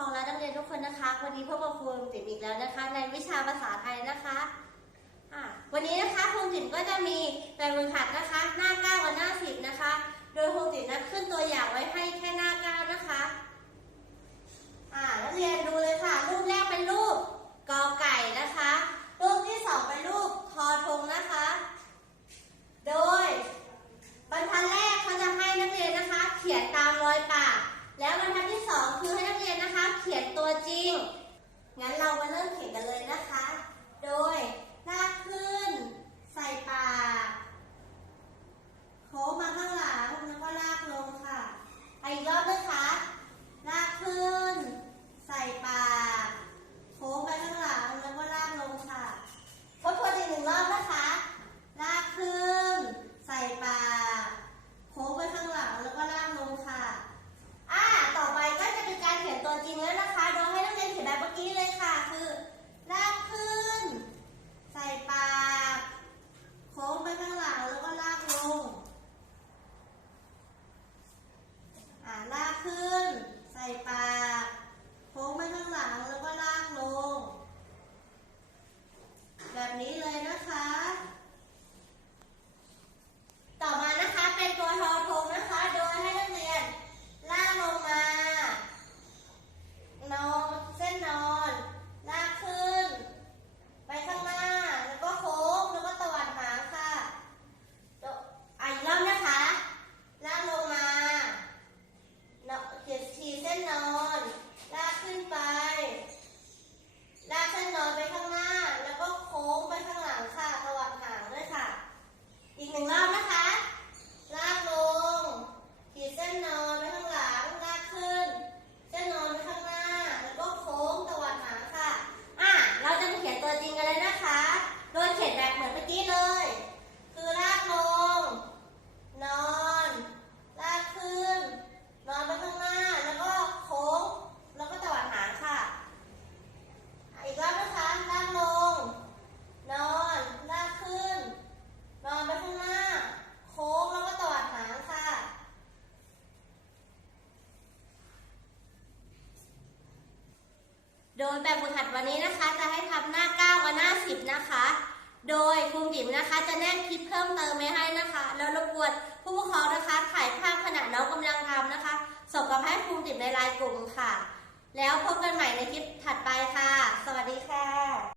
รองและนักเรียนทุกคนนะคะ วันนี้พบกับครูจิ๋มอีกแล้วนะคะ ในวิชาภาษาไทยนะคะะวันนี้นะคะครูติ๋มก็จะมีแบบฝึกหัดนะคะ หน้า9กับหน้า10นะคะ โดยครูติ๋ม 拜拜。 โดยแบบฝึกหัดวันนี้นะคะ จะให้ทำหน้า 9 กับหน้า 10 นะคะ โดยครูจิ๋มนะคะ จะแนบคลิปเพิ่มเติมไว้ให้นะคะ แล้วรบกวนผู้ปกครองนะคะ ถ่ายภาพขณะน้องกำลังทำนะคะ ส่งกลับให้ครูจิ๋มในไลน์กลุ่มค่ะ แล้วพบกันใหม่ในคลิปถัดไปค่ะ สวัสดีค่ะ